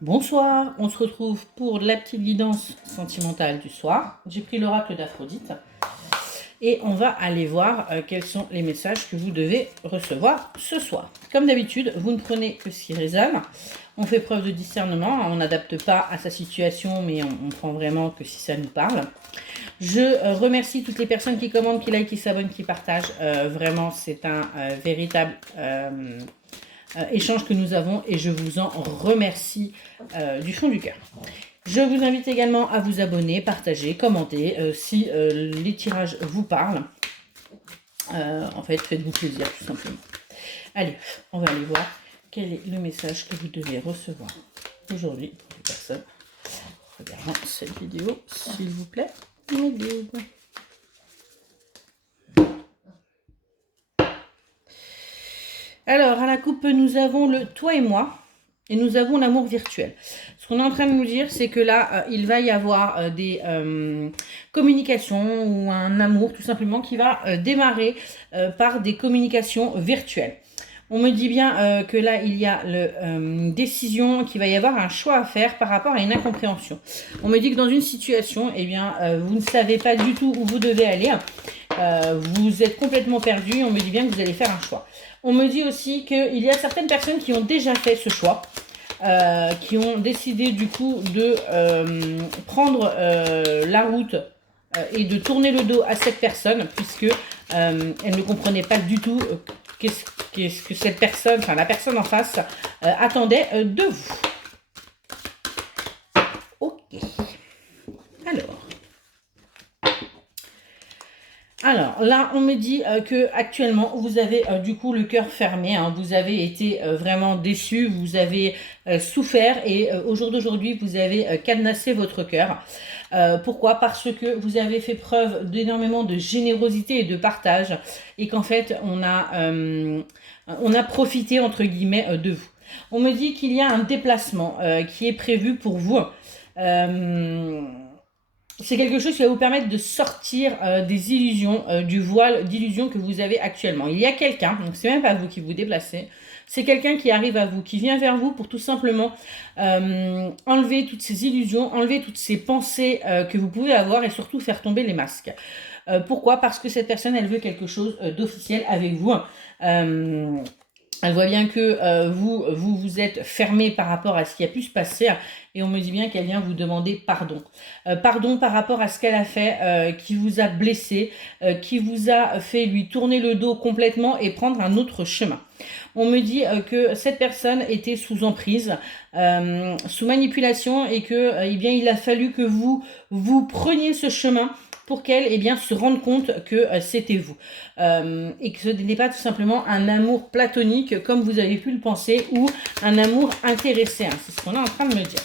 Bonsoir, on se retrouve pour la petite guidance sentimentale du soir. J'ai pris l'oracle d'Aphrodite et on va aller voir quels sont les messages que vous devez recevoir ce soir. Comme d'habitude, vous ne prenez que ce qui résonne. On fait preuve de discernement, on n'adapte pas à sa situation, mais on prend vraiment que si ça nous parle. Je remercie toutes les personnes qui commentent, qui like, qui s'abonnent, qui partagent. Vraiment, c'est un véritable échange que nous avons et je vous en remercie du fond du cœur. Je vous invite également à vous abonner, partager, commenter si les tirages vous parlent. En fait, faites-vous plaisir tout simplement. Allez, on va aller voir quel est le message que vous devez recevoir aujourd'hui pour les personnes regardant cette vidéo, s'il vous plaît. Alors, à la coupe, nous avons le toi et moi, et nous avons l'amour virtuel. Ce qu'on est en train de nous dire, c'est que là, il va y avoir des communications ou un amour, tout simplement, qui va démarrer par des communications virtuelles. On me dit bien que là, il y a une décision, qu'il va y avoir un choix à faire par rapport à une incompréhension. On me dit que dans une situation, eh bien, vous ne savez pas du tout où vous devez aller. Vous êtes complètement perdu. On me dit bien que vous allez faire un choix. On me dit aussi qu'il y a certaines personnes qui ont déjà fait ce choix, qui ont décidé du coup de prendre la route et de tourner le dos à cette personne, puisque elle ne comprenait pas du tout qu'est-ce que cette personne, enfin la personne en face, attendait de vous. Ok. Alors là, on me dit que actuellement vous avez du coup le cœur fermé, hein, vous avez été vraiment déçu, vous avez souffert et au jour d'aujourd'hui vous avez cadenassé votre cœur. Pourquoi? Parce que vous avez fait preuve d'énormément de générosité et de partage et qu'en fait on a profité entre guillemets de vous. On me dit qu'il y a un déplacement qui est prévu pour vous. C'est quelque chose qui va vous permettre de sortir des illusions, du voile d'illusions que vous avez actuellement. Il y a quelqu'un, donc c'est même pas vous qui vous déplacez, c'est quelqu'un qui arrive à vous, qui vient vers vous pour tout simplement enlever toutes ces illusions, enlever toutes ces pensées que vous pouvez avoir et surtout faire tomber les masques. Pourquoi? Parce que cette personne, elle veut quelque chose d'officiel avec vous. Elle voit bien que vous êtes fermé par rapport à ce qui a pu se passer et on me dit bien qu'elle vient vous demander pardon. Pardon par rapport à ce qu'elle a fait, qui vous a blessé, qui vous a fait lui tourner le dos complètement et prendre un autre chemin. On me dit que cette personne était sous emprise, sous manipulation et que eh bien, il a fallu que vous preniez ce chemin pour qu'elle eh bien, se rende compte que c'était vous. Et que ce n'est pas tout simplement un amour platonique comme vous avez pu le penser ou un amour intéressé. Hein. C'est ce qu'on est en train de me dire.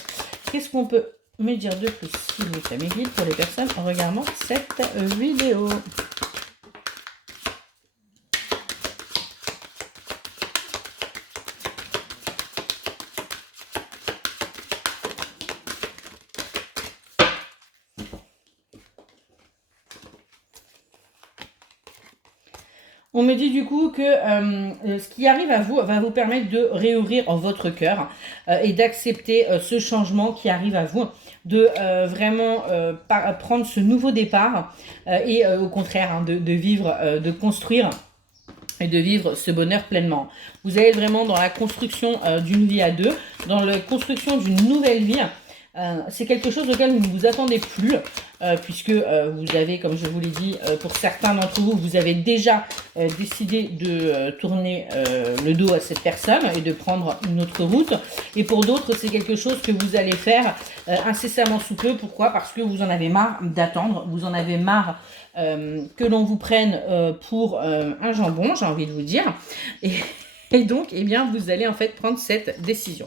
Qu'est-ce qu'on peut me dire de plus, s'il vous plaît, mes guides, pour les personnes en regardant cette vidéo? On me dit du coup que ce qui arrive à vous va vous permettre de réouvrir votre cœur et d'accepter ce changement qui arrive à vous, de vraiment prendre ce nouveau départ et au contraire hein, de vivre, de construire et de vivre ce bonheur pleinement. Vous allez vraiment dans la construction d'une vie à deux, dans la construction d'une nouvelle vie. C'est quelque chose auquel vous ne vous attendez plus, puisque vous avez, comme je vous l'ai dit, pour certains d'entre vous, vous avez déjà décidé de tourner le dos à cette personne et de prendre une autre route. Et pour d'autres, c'est quelque chose que vous allez faire incessamment sous peu. Pourquoi? Parce que vous en avez marre d'attendre, vous en avez marre que l'on vous prenne pour un jambon, j'ai envie de vous dire. Et donc, eh bien, vous allez en fait prendre cette décision.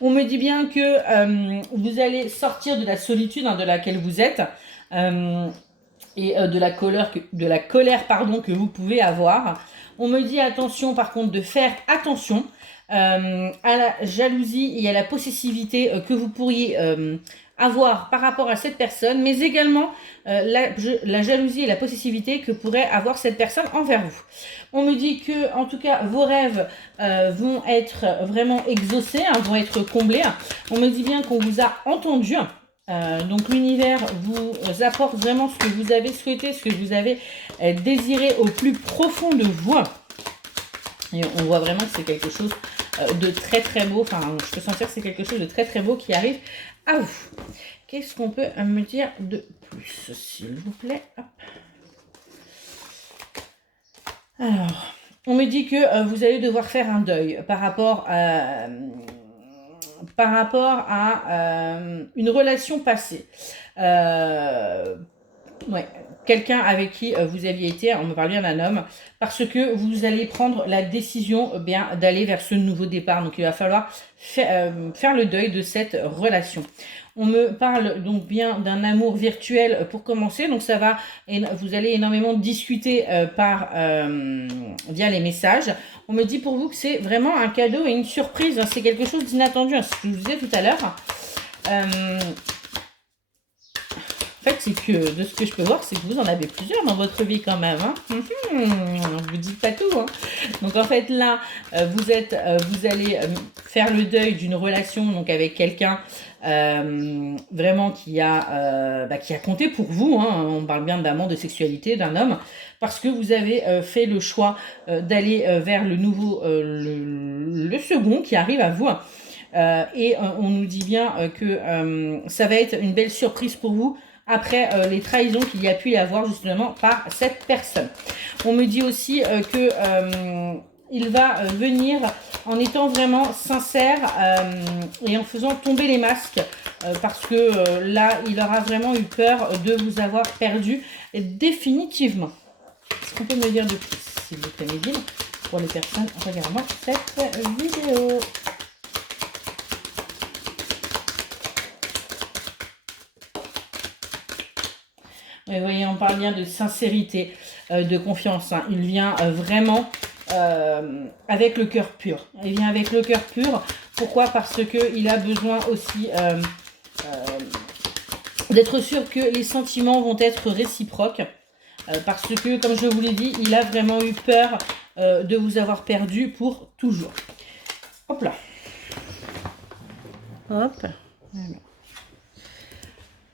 On me dit bien que vous allez sortir de la solitude dans laquelle vous êtes et de la colère pardon, que vous pouvez avoir. On me dit attention par contre de faire attention à la jalousie et à la possessivité que vous pourriez avoir par rapport à cette personne, mais également la jalousie et la possessivité que pourrait avoir cette personne envers vous. On me dit que, en tout cas, vos rêves vont être vraiment exaucés, hein, vont être comblés. On me dit bien qu'on vous a entendu. Donc l'univers vous apporte vraiment ce que vous avez souhaité, ce que vous avez désiré au plus profond de vous. Et on voit vraiment que c'est quelque chose de très très beau. Enfin, je peux sentir que c'est quelque chose de très très beau qui arrive à vous. Qu'est-ce qu'on peut me dire de plus, s'il vous plaît? Hop. Alors, on me dit que vous allez devoir faire un deuil par rapport à une relation passée. Ouais, quelqu'un avec qui vous aviez été, on me parle bien d'un homme, parce que vous allez prendre la décision bien d'aller vers ce nouveau départ. Donc il va falloir faire le deuil de cette relation. On me parle donc bien d'un amour virtuel pour commencer. Donc ça va, vous allez énormément discuter via les messages. On me dit pour vous que c'est vraiment un cadeau et une surprise. C'est quelque chose d'inattendu, hein, ce que je vous disais tout à l'heure. En fait, c'est que de ce que je peux voir, c'est que vous en avez plusieurs dans votre vie quand même. Hein. Vous dites pas tout. Hein. Donc en fait là, vous allez faire le deuil d'une relation donc avec quelqu'un vraiment qui a compté pour vous. Hein. On parle bien d'amant, de sexualité, d'un homme, parce que vous avez fait le choix d'aller vers le nouveau, le second qui arrive à vous. Et on nous dit bien que ça va être une belle surprise pour vous après les trahisons qu'il y a pu y avoir justement par cette personne. On me dit aussi que il va venir en étant vraiment sincère et en faisant tomber les masques parce que là, il aura vraiment eu peur de vous avoir perdu définitivement. Est-ce qu'on peut me dire de plus, s'il vous plaît, Médine, pour les personnes regardant cette vidéo? Vous voyez, on parle bien de sincérité, de confiance. Hein. Il vient vraiment avec le cœur pur. Il vient avec le cœur pur. Pourquoi? Parce qu'il a besoin aussi d'être sûr que les sentiments vont être réciproques. Parce que, comme je vous l'ai dit, il a vraiment eu peur de vous avoir perdu pour toujours. Hop là. Hop. Voilà.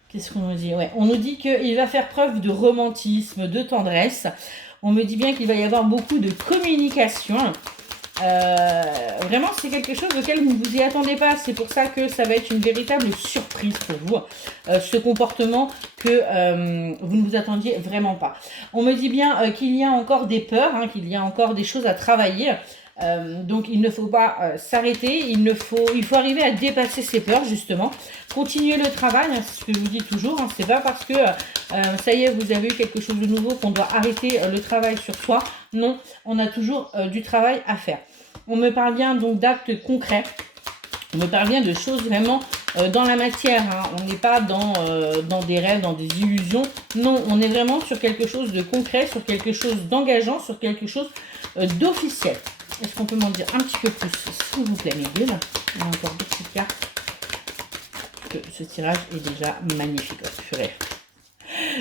Qu'est-ce qu'on nous dit? Ouais, on nous dit qu'il va faire preuve de romantisme, de tendresse. On me dit bien qu'il va y avoir beaucoup de communication. Vraiment, c'est quelque chose auquel vous ne vous y attendez pas. C'est pour ça que ça va être une véritable surprise pour vous. Ce comportement que vous ne vous attendiez vraiment pas. On me dit bien qu'il y a encore des peurs, hein, qu'il y a encore des choses à travailler. Donc il ne faut pas s'arrêter, il faut arriver à dépasser ses peurs justement, continuer le travail, hein, c'est ce que je vous dis toujours, hein, c'est pas parce que ça y est vous avez eu quelque chose de nouveau qu'on doit arrêter le travail sur soi, non, on a toujours du travail à faire. On me parle bien donc d'actes concrets, on me parle bien de choses vraiment dans la matière, hein. On n'est pas dans des rêves, dans des illusions, non, on est vraiment sur quelque chose de concret, sur quelque chose d'engageant, sur quelque chose d'officiel. Est-ce qu'on peut m'en dire un petit peu plus, s'il vous plaît, mes gueules? Il y a encore deux petites cartes. Ce tirage est déjà magnifique. Oh, purée.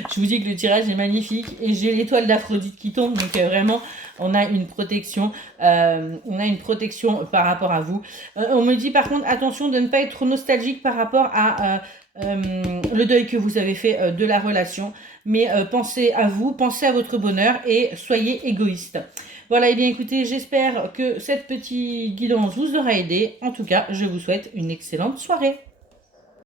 Je vous dis que le tirage est magnifique et j'ai l'étoile d'Aphrodite qui tombe. Donc vraiment, on a une protection. Par rapport à vous. On me dit par contre, attention de ne pas être trop nostalgique par rapport à le deuil que vous avez fait de la relation. Mais pensez à vous, pensez à votre bonheur et soyez égoïste. Voilà, et bien écoutez, j'espère que cette petite guidance vous aura aidé. En tout cas, je vous souhaite une excellente soirée.